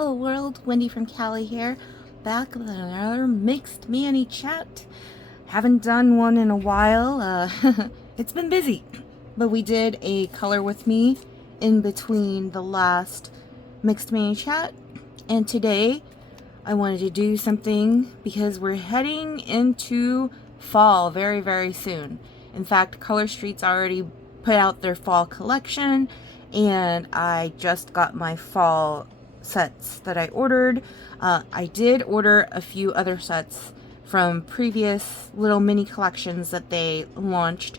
Hello world, Wendy from Cali here, back with another Mixed Manny chat. Haven't done one in a while, it's been busy, but we did a color with me in between the last Mixed Manny chat, and today I wanted to do something because we're heading into fall very, very soon. In fact, Color Street's already put out their fall collection, and I just got my fall sets that I ordered. I did order a few other sets from previous little mini collections that they launched,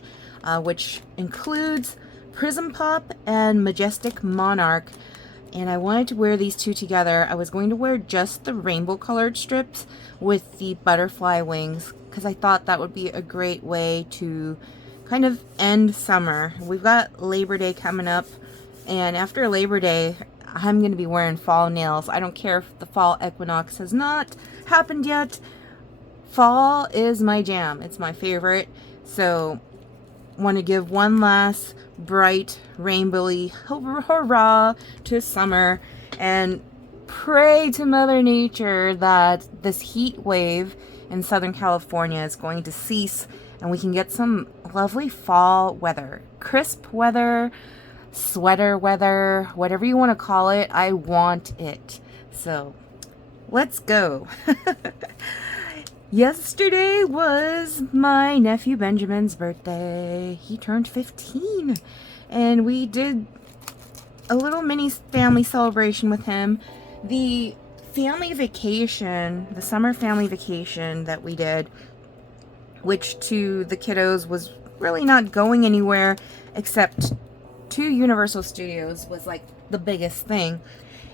which includes Prism Pop and Majestic Monarch. And I wanted to wear these two together. I was going to wear just the rainbow colored strips with the butterfly wings because I thought that would be a great way to kind of end summer. We've got Labor Day coming up, and after Labor Day I'm going to be wearing fall nails. I don't care if the fall equinox has not happened yet. Fall is my jam. It's my favorite. So want to give one last bright rainbowy hurrah to summer and pray to Mother Nature that this heat wave in Southern California is going to cease and we can get some lovely fall weather, crisp weather, sweater weather, whatever you want to call it. I want it. So let's go. Yesterday was my nephew Benjamin's birthday. He turned 15 and we did a little mini family celebration with him. The family vacation, the summer family vacation that we did, which to the kiddos was really not going anywhere except to Universal Studios, was like the biggest thing.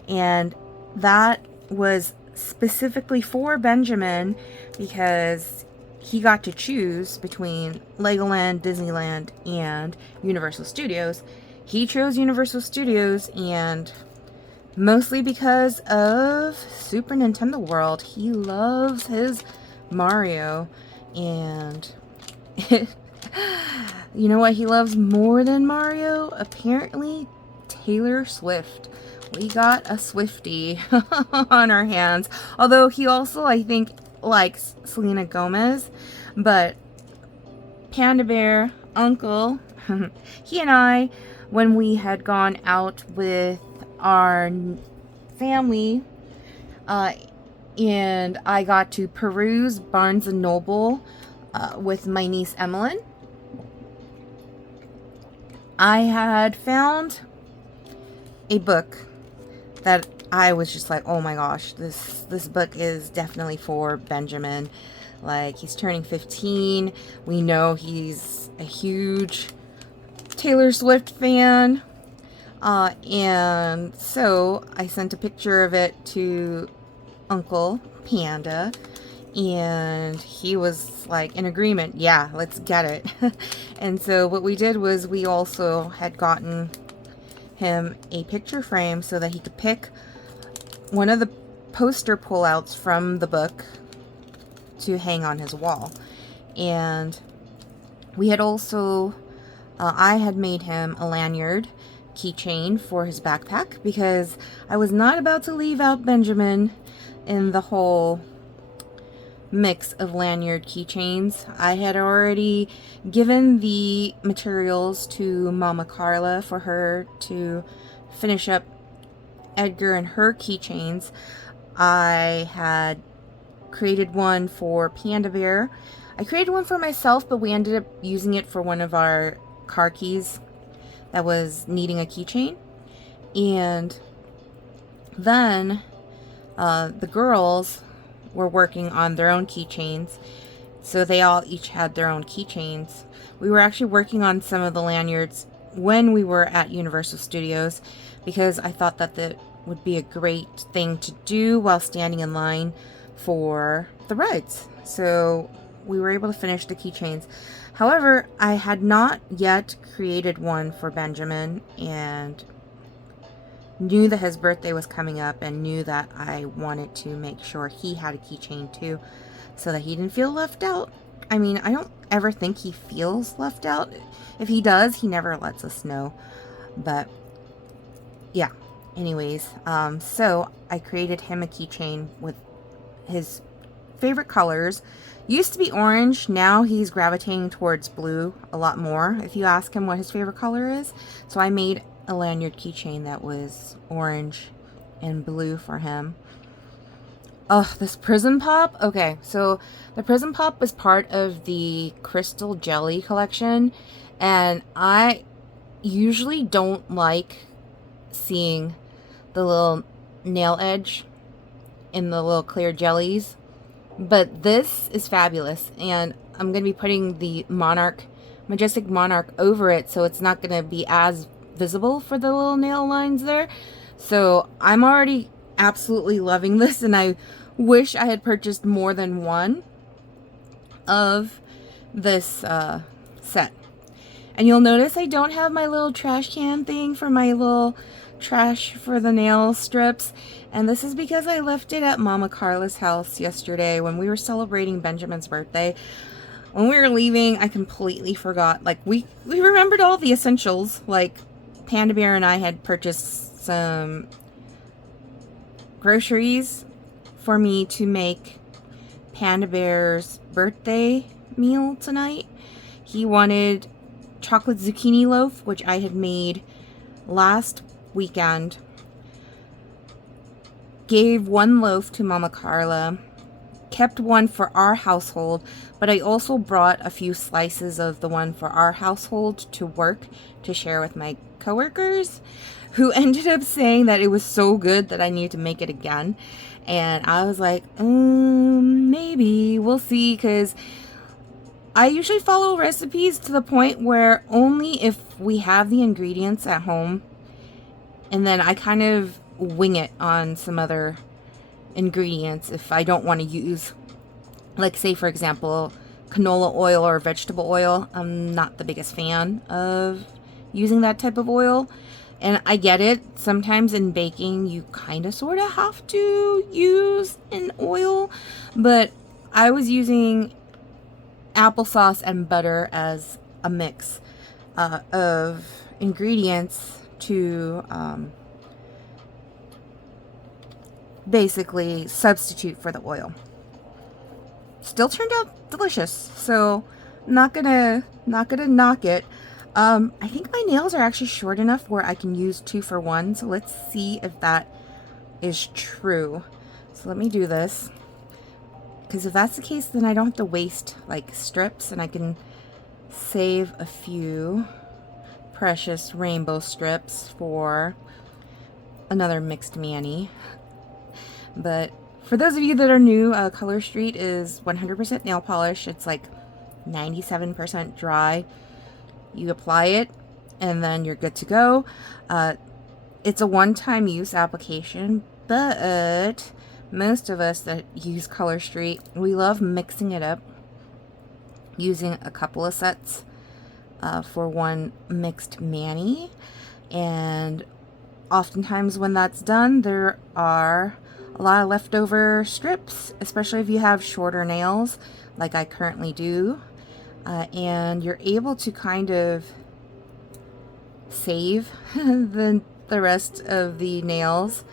And that was specifically for Benjamin because he got to choose between Legoland, Disneyland, and Universal Studios. He chose Universal Studios, and mostly because of Super Nintendo World. He loves his Mario, and you know what he loves more than Mario? Apparently Taylor Swift. We got a Swiftie on our hands. Although he also, I think, likes Selena Gomez. But Panda Bear, Uncle, he and I, when we had gone out with our family, and I got to peruse Barnes & Noble with my niece Emmeline, I had found a book that I was just like, oh my gosh, this book is definitely for Benjamin. Like, he's turning 15. We know he's a huge Taylor Swift fan. And so I sent a picture of it to Uncle Panda, and he was like in agreement. Yeah, let's get it. And so what we did was we also had gotten him a picture frame so that he could pick one of the poster pullouts from the book to hang on his wall. And we had also I had made him a lanyard keychain for his backpack because I was not about to leave out Benjamin in the whole mix of lanyard keychains. I had already given the materials to Mama Carla for her to finish up Edgar and her keychains. I had created one for Panda Bear. I created one for myself, but we ended up using it for one of our car keys that was needing a keychain. And then the girls were working on their own keychains, so they all each had their own keychains. We were actually working on some of the lanyards when we were at Universal Studios because I thought that that would be a great thing to do while standing in line for the rides. So we were able to finish the keychains. However, I had not yet created one for Benjamin and knew that his birthday was coming up and knew that I wanted to make sure he had a keychain too so that he didn't feel left out. I mean, I don't ever think he feels left out. If he does, he never lets us know. But yeah, Anyways, so I created him a keychain with his favorite colors. Used to be orange, now he's gravitating towards blue a lot more if you ask him what his favorite color is. So I made a lanyard keychain that was orange and blue for him. Oh, this Prism Pop. Okay, so the Prism Pop was part of the Crystal Jelly collection, and I usually don't like seeing the little nail edge in the little clear jellies, but this is fabulous, and I'm going to be putting the Majestic Monarch over it, so it's not going to be as visible for the little nail lines there. So I'm already absolutely loving this, and I wish I had purchased more than one of this set. And you'll notice I don't have my little trash can thing for my little trash for the nail strips. And this is because I left it at Mama Carla's house yesterday when we were celebrating Benjamin's birthday. When we were leaving, I completely forgot. Like, we remembered all the essentials. Like, Panda Bear and I had purchased some groceries for me to make Panda Bear's birthday meal tonight. He wanted chocolate zucchini loaf, which I had made last weekend. Gave one loaf to Mama Carla, kept one for our household, but I also brought a few slices of the one for our household to work to share with my coworkers, who ended up saying that it was so good that I needed to make it again. And I was like, maybe, we'll see, because I usually follow recipes to the point where only if we have the ingredients at home, and then I kind of wing it on some other ingredients if I don't want to use, like, say for example, canola oil or vegetable oil. I'm not the biggest fan of using that type of oil, and I get it. Sometimes in baking you kind of sort of have to use an oil, but I was using applesauce and butter as a mix of ingredients to basically substitute for the oil. Still turned out delicious, so not gonna knock it. I think my nails are actually short enough where I can use 2 for 1, so let's see if that is true. So let me do this, because if that's the case, then I don't have to waste like strips, and I can save a few precious rainbow strips for another mixed mani. But for those of you that are new, Color Street is 100% nail polish. It's like 97% dry. You apply it and then you're good to go. It's a one-time use application, but most of us that use Color Street, we love mixing it up using a couple of sets for one mixed mani. And oftentimes when that's done, there are a lot of leftover strips, especially if you have shorter nails like I currently do, and you're able to kind of save the rest of the nails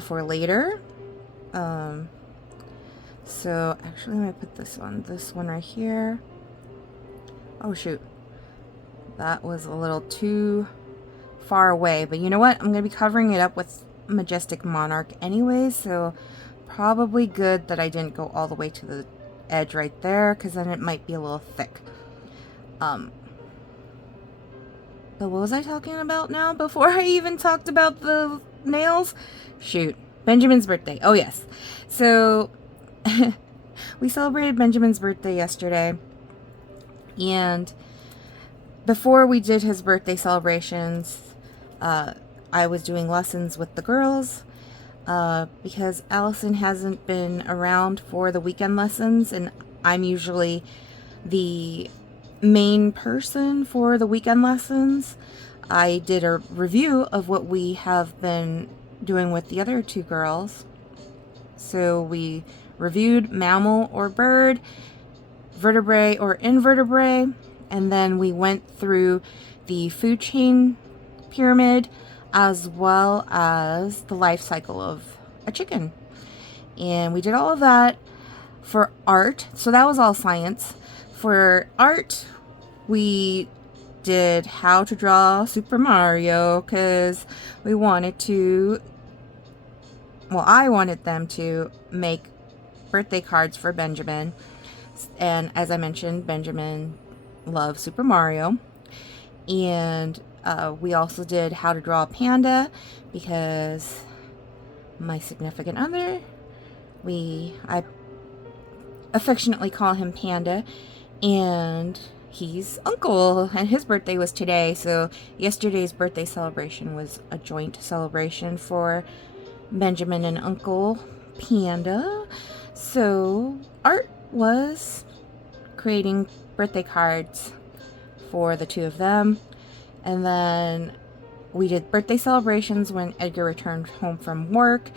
for later. So actually let me put this one right here. Oh shoot, that was a little too far away, but you know what, I'm going to be covering it up with Majestic Monarch anyway, so probably good that I didn't go all the way to the edge right there, because then it might be a little thick. But what was I talking about now before I even talked about the nails? Shoot, Benjamin's birthday. Oh yes, so we celebrated Benjamin's birthday yesterday, and before we did his birthday celebrations, I was doing lessons with the girls because Allison hasn't been around for the weekend lessons, and I'm usually the main person for the weekend lessons. I did a review of what we have been doing with the other 2 girls. So we reviewed mammal or bird, vertebrae or invertebrate, and then we went through the food chain pyramid as well as the life cycle of a chicken. And we did all of that for art. So that was all science. For art, we did how to draw Super Mario because we wanted to, well, I wanted them to make birthday cards for Benjamin. And as I mentioned, Benjamin loves Super Mario. And we also did how to draw a panda because my significant other, I affectionately call him Panda, and he's uncle, and his birthday was today. So yesterday's birthday celebration was a joint celebration for Benjamin and Uncle Panda. So art was creating birthday cards for the two of them, and then we did birthday celebrations when Edgar returned home from work.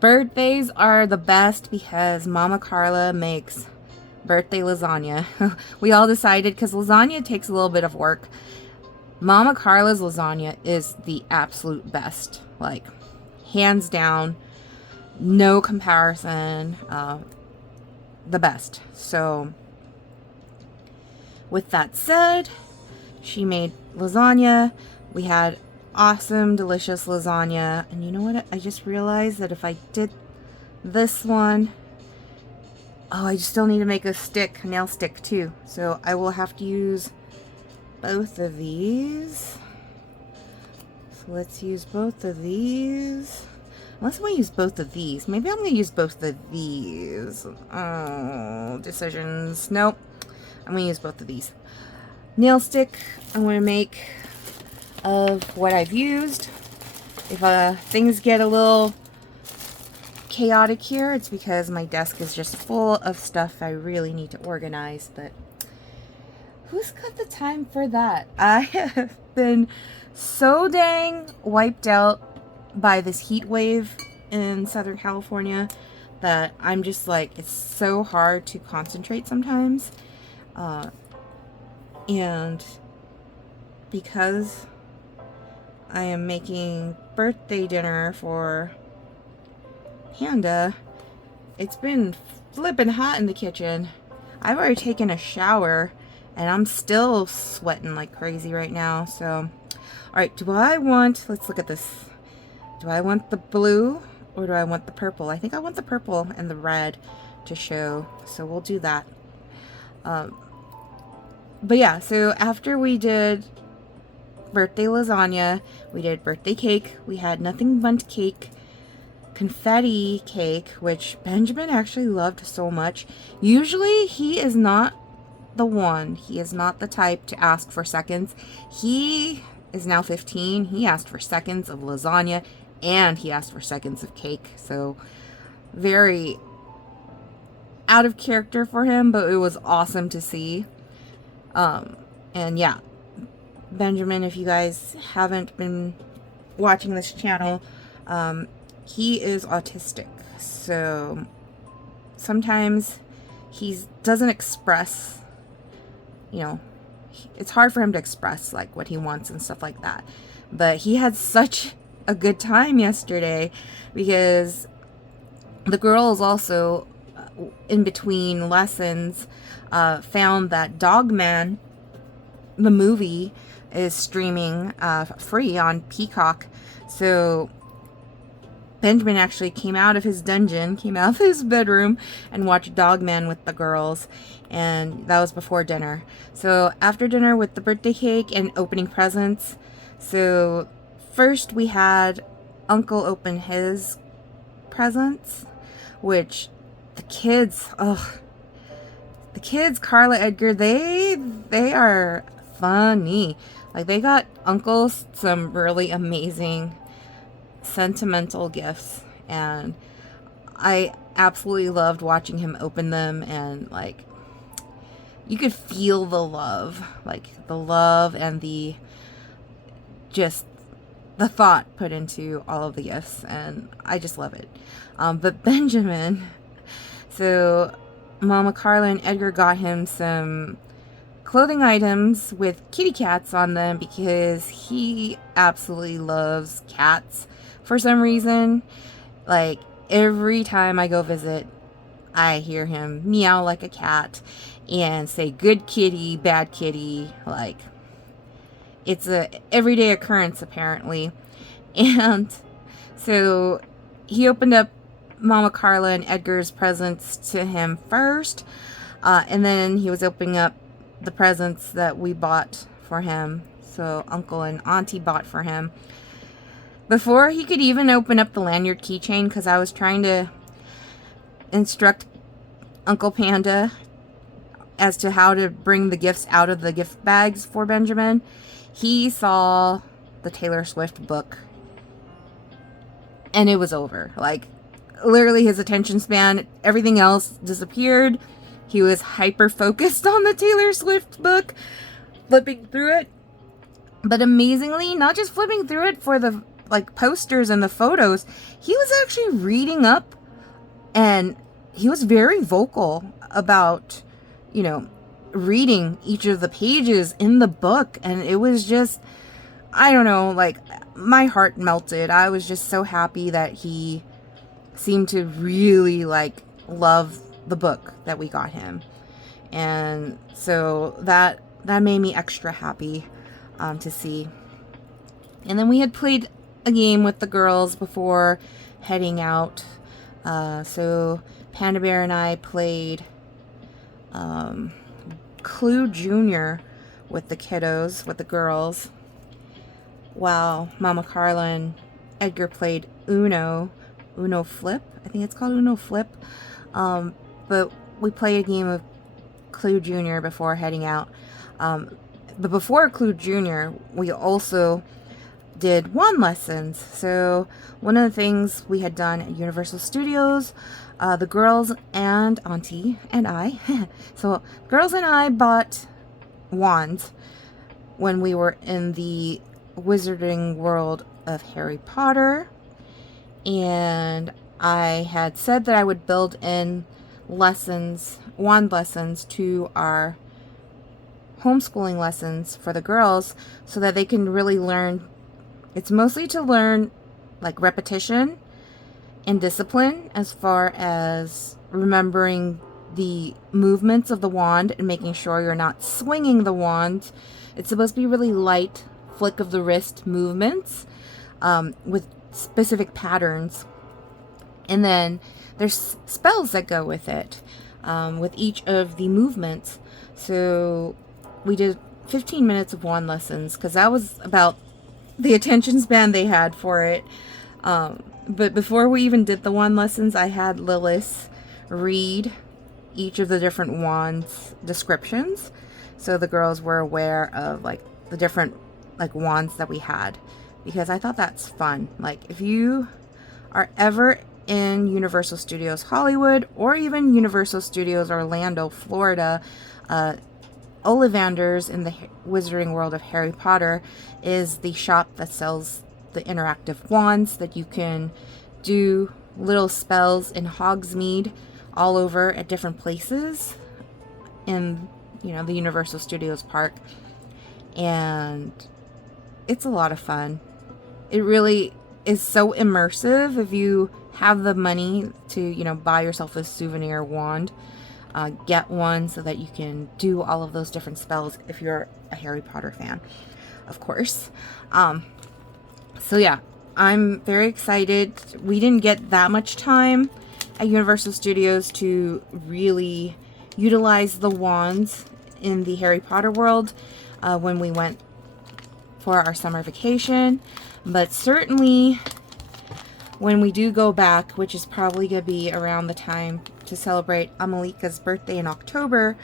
Birthdays are the best because Mama Carla makes birthday lasagna. We all decided, because lasagna takes a little bit of work, Mama Carla's lasagna is the absolute best. Like, hands down, no comparison, the best. So with that said, she made lasagna. We had awesome, delicious lasagna. And you know what? I just realized that if I did this one, oh, I still need to make a nail stick too. So I will have to use both of these. So let's use both of these. Unless I want to use both of these. Maybe I'm going to use both of these. Oh, decisions. Nope. I'm going to use both of these. Nail stick, I'm going to make of what I've used. If things get a little chaotic here, it's because my desk is just full of stuff I really need to organize. But who's got the time for that? I have been so dang wiped out by this heat wave in Southern California that I'm just like, it's so hard to concentrate sometimes. And because I am making birthday dinner for Panda, it's been flipping hot in the kitchen. I've already taken a shower and I'm still sweating like crazy right now. So, alright, let's look at this. Do I want the blue or do I want the purple? I think I want the purple and the red to show. So we'll do that. But yeah, so after we did birthday lasagna, we did birthday cake. We had nothing but cake, confetti cake, which Benjamin actually loved so much. Usually he is not the type to ask for seconds. He is now 15. He asked for seconds of lasagna and he asked for seconds of cake. So very out of character for him, but it was awesome to see. And yeah, Benjamin, if you guys haven't been watching this channel, he is autistic. So sometimes he doesn't express, it's hard for him to express like what he wants and stuff like that. But he had such a good time yesterday because the girls also, in between lessons, found that Dogman, the movie, is streaming free on Peacock. So Benjamin actually came out of his bedroom and watched Dogman with the girls, and that was before dinner. So after dinner with the birthday cake and opening presents, so first we had Uncle open his presents, which the kids, Carla, Edgar, they are funny. Like, they got Uncle some really amazing sentimental gifts, and I absolutely loved watching him open them, and like, you could feel the love, and the thought put into all of the gifts, and I just love it. But Benjamin, so Mama Carla and Edgar got him some clothing items with kitty cats on them because he absolutely loves cats for some reason. Like, every time I go visit, I hear him meow like a cat and say good kitty, bad kitty. Like, it's a everyday occurrence apparently. And so he opened up Mama Carla and Edgar's presents to him first, and then he was opening up the presents that we bought for him, so Uncle and Auntie bought for him, before he could even open up the lanyard keychain, because I was trying to instruct Uncle Panda as to how to bring the gifts out of the gift bags for Benjamin. He saw the Taylor Swift book and it was over. Like, literally his attention span, everything else disappeared. He was hyper focused on the Taylor Swift book, flipping through it. But amazingly, not just flipping through it for the like posters and the photos, he was actually reading up, and he was very vocal about, you know, reading each of the pages in the book. And it was just, I don't know, like, my heart melted. I was just so happy that he seemed to really like love the book that we got him. And so that made me extra happy to see. And then we had played a game with the girls before heading out. So Panda Bear and I played Clue Junior with the kiddos, with the girls, while Mama Carla and Edgar played Uno Flip. I think it's called Uno Flip. But we played a game of Clue Junior before heading out. But before Clue Junior, we also did wand lessons. So one of the things we had done at Universal Studios, the girls and Auntie and I, so girls and I bought wands when we were in the Wizarding World of Harry Potter, and I had said that I would build in wand lessons to our homeschooling lessons for the girls so that they can really learn. It's mostly to learn like repetition and discipline as far as remembering the movements of the wand and making sure you're not swinging the wand. It's supposed to be really light flick of the wrist movements with specific patterns. And then there's spells that go with it, with each of the movements. So we did 15 minutes of wand lessons because that was about the attention span they had for it. But before we even did the wand lessons, I had Lilith read each of the different wands descriptions, so the girls were aware of like the different like wands that we had, because I thought that's fun. Like, if you are ever in Universal Studios Hollywood or even Universal Studios Orlando, Florida, Ollivander's in the Wizarding World of Harry Potter is the shop that sells the interactive wands that you can do little spells in Hogsmeade all over at different places in, you know, the Universal Studios park. And it's a lot of fun. It really is so immersive. If you have the money to, you know, buy yourself a souvenir wand, get one so that you can do all of those different spells if you're a Harry Potter fan, of course. So yeah, I'm very excited. We didn't get that much time at Universal Studios to really utilize the wands in the Harry Potter world when we went for our summer vacation, but certainly when we do go back, which is probably going to be around the time to celebrate Amalika's birthday in October,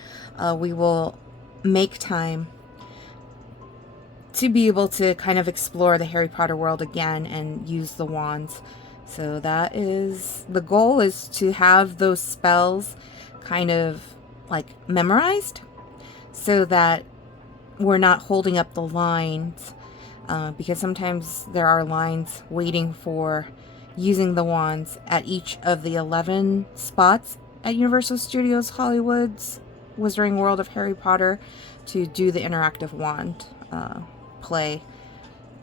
we will make time to be able to kind of explore the Harry Potter world again and use the wands. So that is the goal, is to have those spells kind of like memorized so that we're not holding up the lines, because sometimes there are lines waiting for using the wands at each of the 11 spots at Universal Studios Hollywood's Wizarding World of Harry Potter to do the interactive wand play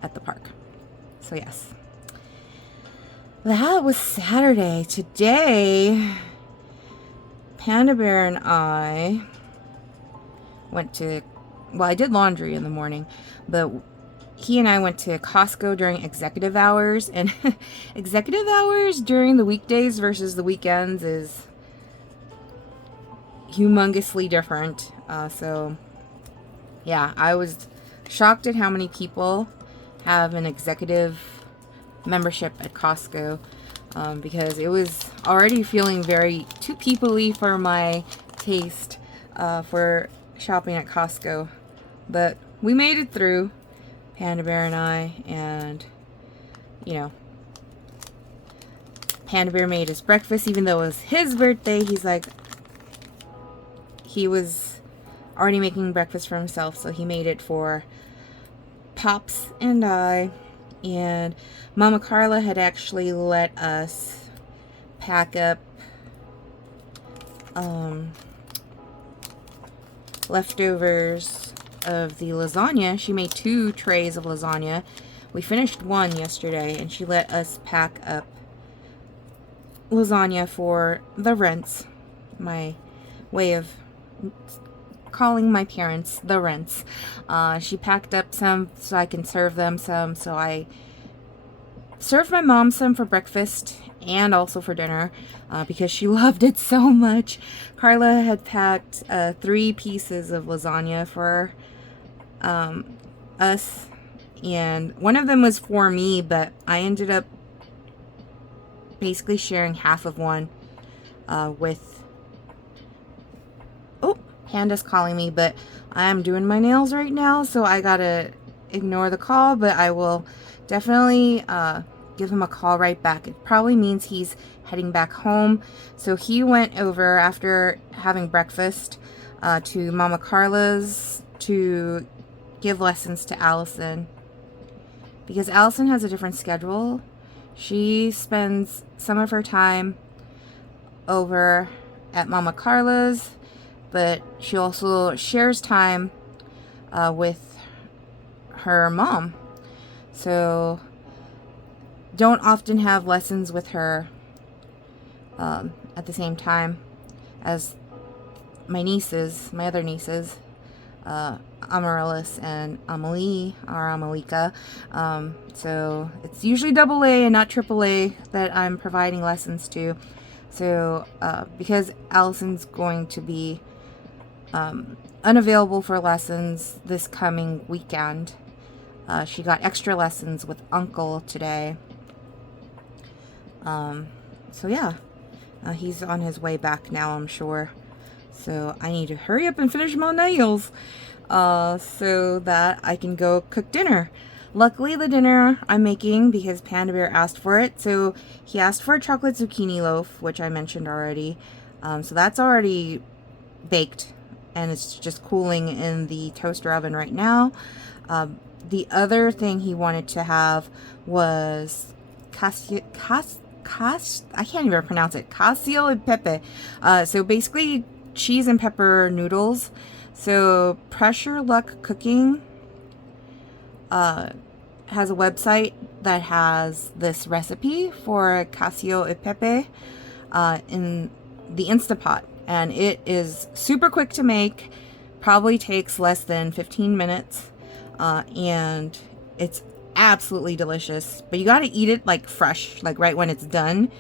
at the park. So yes, that was Saturday. Today, Panda Bear and I went to, well, I did laundry in the morning, but he and I went to Costco during executive hours, and executive hours during the weekdays versus the weekends is humongously different. So yeah, I was shocked at how many people have an executive membership at Costco, because it was already feeling very too people-y for my taste for shopping at Costco. But we made it through, Panda Bear and I, and you know, Panda Bear made his breakfast even though it was his birthday. He's like, he was already making breakfast for himself, so he made it for Pops and I. And Mama Carla had actually let us pack up leftovers of the lasagna. She made 2 trays of lasagna. We finished one yesterday, and she let us pack up lasagna for the rents. My way of calling my parents the rents. She packed up some so I can serve them some. So I served my mom some for breakfast and also for dinner, because she loved it so much. Carla had packed 3 pieces of lasagna for us, and one of them was for me, but I ended up basically sharing half of one with... Oh, Panda's calling me, but I'm doing my nails right now, so I gotta ignore the call, but I will definitely give him a call right back. It probably means he's heading back home. So he went over after having breakfast to Mama Carla's to give lessons to Allison, because Allison has a different schedule. She spends some of her time over at Mama Carla's, but she also shares time with her mom. So don't often have lessons with her at the same time as my nieces, my other nieces, Amaryllis and Amelie, or Amalika. So it's usually AA and not AAA that I'm providing lessons to. So because Allison's going to be unavailable for lessons this coming weekend, she got extra lessons with Uncle today. So yeah, he's on his way back now, I'm sure. So I need to hurry up and finish my nails so that I can go cook dinner. Luckily, the dinner I'm making, because Panda Bear asked for it, so he asked for a chocolate zucchini loaf, which I mentioned already. So that's already baked, and it's just cooling in the toaster oven right now. The other thing he wanted to have was I can't even pronounce it. Cacio e pepe. So basically cheese and pepper noodles. So Pressure Luck Cooking has a website that has this recipe for Cacio e pepe in the Instapot, and it is super quick to make. Probably takes less than 15 minutes, and it's absolutely delicious, but you got to eat it like fresh, like right when it's done.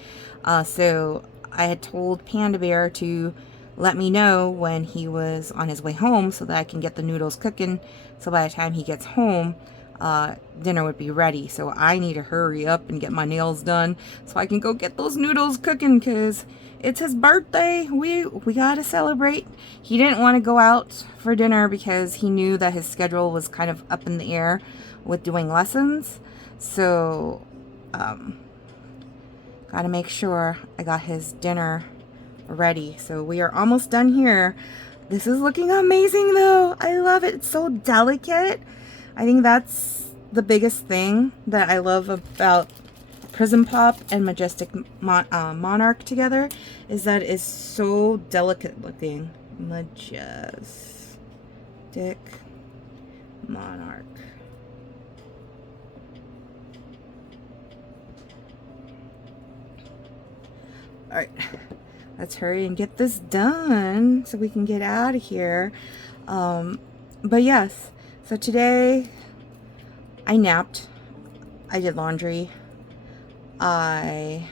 So I had told Panda Bear to let me know when he was on his way home so that I can get the noodles cooking, so by the time he gets home, dinner would be ready. So I need to hurry up and get my nails done so I can go get those noodles cooking, because it's his birthday. We gotta celebrate. He didn't want to go out for dinner because he knew that his schedule was kind of up in the air with doing lessons. So gotta make sure I got his dinner ready. So we are almost done here. This is looking amazing though. I love it. It's so delicate. I think that's the biggest thing that I love about Prism Pop and Majestic Monarch together, is that it's so delicate looking. Majestic Majestic Monarch. Alright, let's hurry and get this done so we can get out of here. But yes, so today I napped, I did laundry, I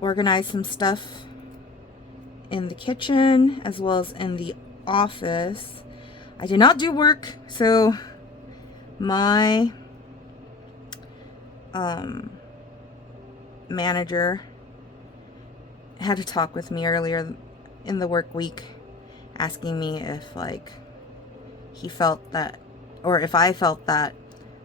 organized some stuff in the kitchen as well as in the office. I did not do work, so my manager had to talk with me earlier in the work week, asking me if like he felt that, or if I felt that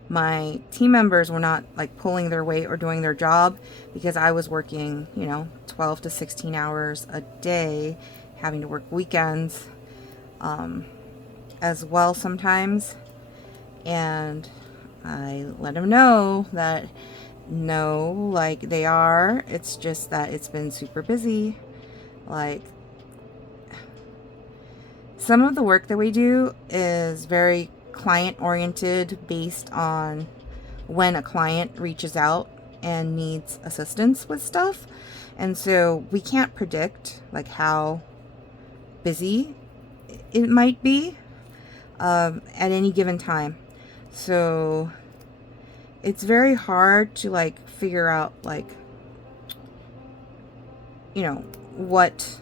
my team members were not like pulling their weight or doing their job, because I was working, you know, 12 to 16 hours a day, having to work weekends as well sometimes. And I let him know that no, like they are, it's just that it's been super busy. Like, some of the work that we do is very client oriented, based on when a client reaches out and needs assistance with stuff. And so we can't predict like how busy it might be at any given time. So it's very hard to like figure out like, you know, what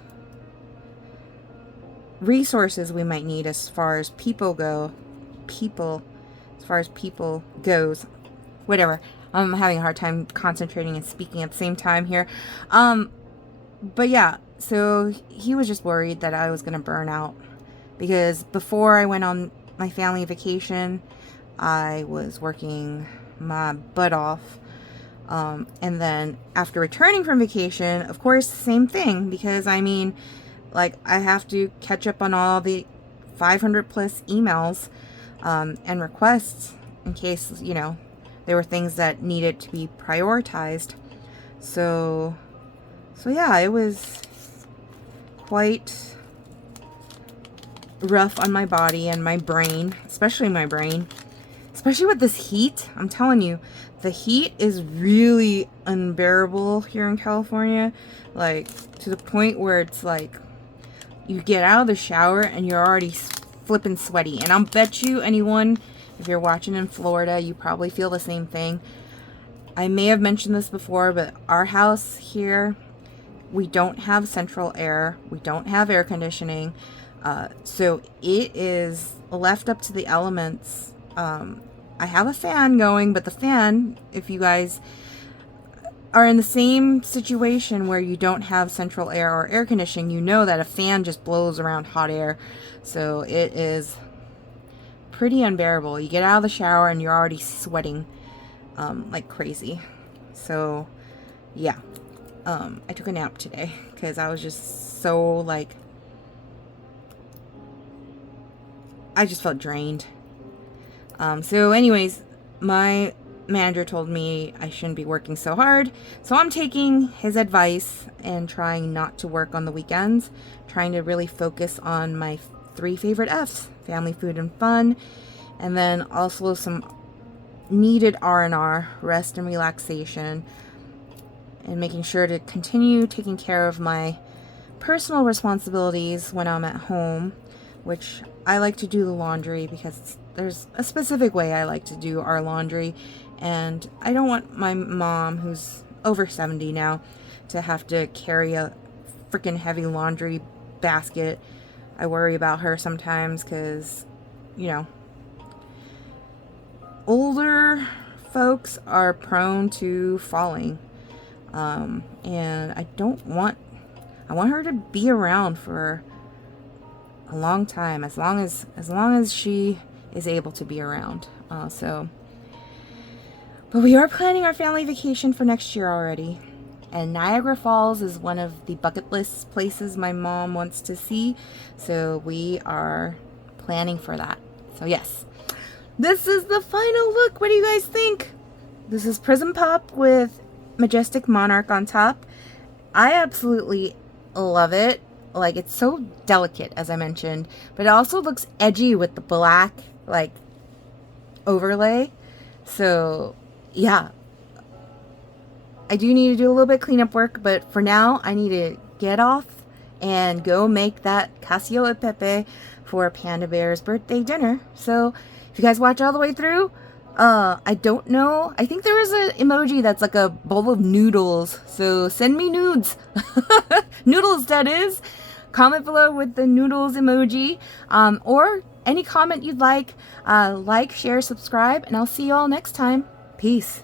resources we might need as far as people go. As far as people goes, whatever. I'm having a hard time concentrating and speaking at the same time here. But yeah, so he was just worried that I was gonna burn out, because before I went on my family vacation, I was working my butt off. And then after returning from vacation, of course, same thing, because I mean, like, I have to catch up on all the 500 plus emails and requests in case, you know, there were things that needed to be prioritized. So yeah, it was quite rough on my body and my brain, especially my brain, especially with this heat. I'm telling you, the heat is really unbearable here in California, like to the point where it's like you get out of the shower and you're already flipping sweaty. And I'll bet you anyone, if you're watching in Florida, you probably feel the same thing. I may have mentioned this before, but our house here, we don't have central air. We don't have air conditioning. So it is left up to the elements. I have a fan going, but the fan, if you guys are in the same situation where you don't have central air or air conditioning, you know that a fan just blows around hot air. So it is pretty unbearable. You get out of the shower and you're already sweating like crazy. So yeah, I took a nap today because I was just so like, I just felt drained. So anyways, my manager told me I shouldn't be working so hard, so I'm taking his advice and trying not to work on the weekends, trying to really focus on my 3 favorite F's: family, food, and fun, and then also some needed R&R, rest and relaxation, and making sure to continue taking care of my personal responsibilities when I'm at home, which I like to do the laundry because there's a specific way I like to do our laundry, and I don't want my mom, who's over 70 now, to have to carry a freaking heavy laundry basket. I worry about her sometimes because, you know, older folks are prone to falling, and I want her to be around for a long time, as long as she is able to be around. But we are planning our family vacation for next year already, and Niagara Falls is one of the bucket list places my mom wants to see, so we are planning for that. So yes, this is the final look. What do you guys think? This is Prism Pop with Majestic Monarch on top. I absolutely love it. like, it's so delicate, as I mentioned, but it also looks edgy with the black, like, overlay. So, yeah. I do need to do a little bit of cleanup work, but for now, I need to get off and go make that Casio e Pepe for Panda Bear's birthday dinner. So, if you guys watch all the way through, I don't know. I think there is an emoji that's like a bowl of noodles. So, send me nudes. Noodles, that is. Comment below with the noodles emoji. Or any comment you'd like. Like, share, subscribe, and I'll see you all next time. Peace.